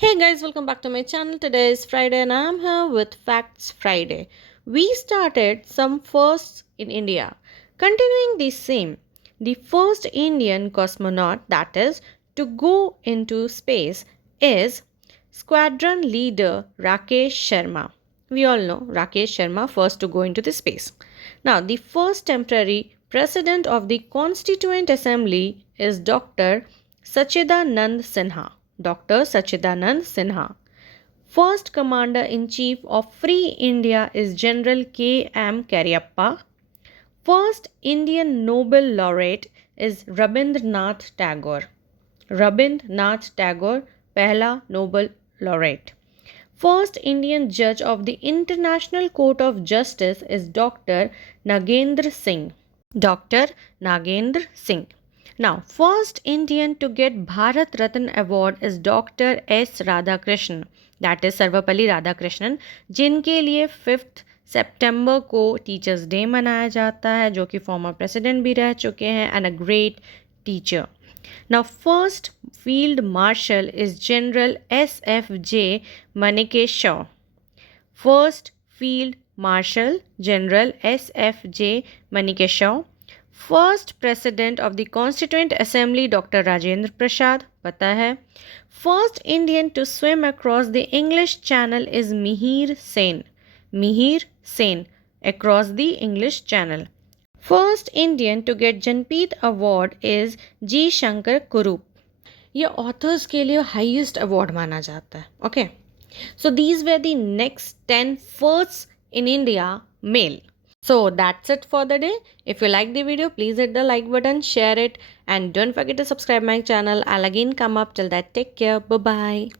Hey guys, welcome back to my channel. Today is Friday and I'm here with Facts Friday. We started some firsts in India. Continuing the same, the first Indian cosmonaut, that is, to go into space is Squadron Leader Rakesh Sharma. We all know Rakesh Sharma first to go into the space. Now, the first temporary president of the Constituent Assembly is Dr. Sachidanand Sinha. Dr. Sachidanand Sinha. First Commander-in-Chief of Free India is General K.M. Cariappa. First Indian Nobel laureate is Rabindranath Tagore. Rabindranath Tagore, पहला Nobel laureate. First Indian judge of the International Court of Justice is Dr. Nagendra Singh. Dr. Nagendra Singh. Now, first Indian to get Bharat Ratna award is Dr. S. Radhakrishnan, that is Sarvepalli Radhakrishnan, जिनके लिए 5th सितंबर को teachers day मनाया जाता है, जो कि former president भी रह चुके हैं and a great teacher. Now, first field marshal is General S.F.J. Manikeshaw. First field marshal General S.F.J. Manikeshaw. First president of the Constituent Assembly Dr. Rajendra Prasad, पता है. First Indian to swim across the English Channel is Mihir Sen. Mihir Sen across the English Channel. First Indian to get Janpeet Award is G. Shankar Kurup. ये authors के लिए highest award माना जाता है. Okay, so these were the next 10 first in India male. So that's it for the day. If you like the video, please hit the like button, share it, and don't forget to subscribe my channel. I'll again come up. Till that, take care. Bye bye.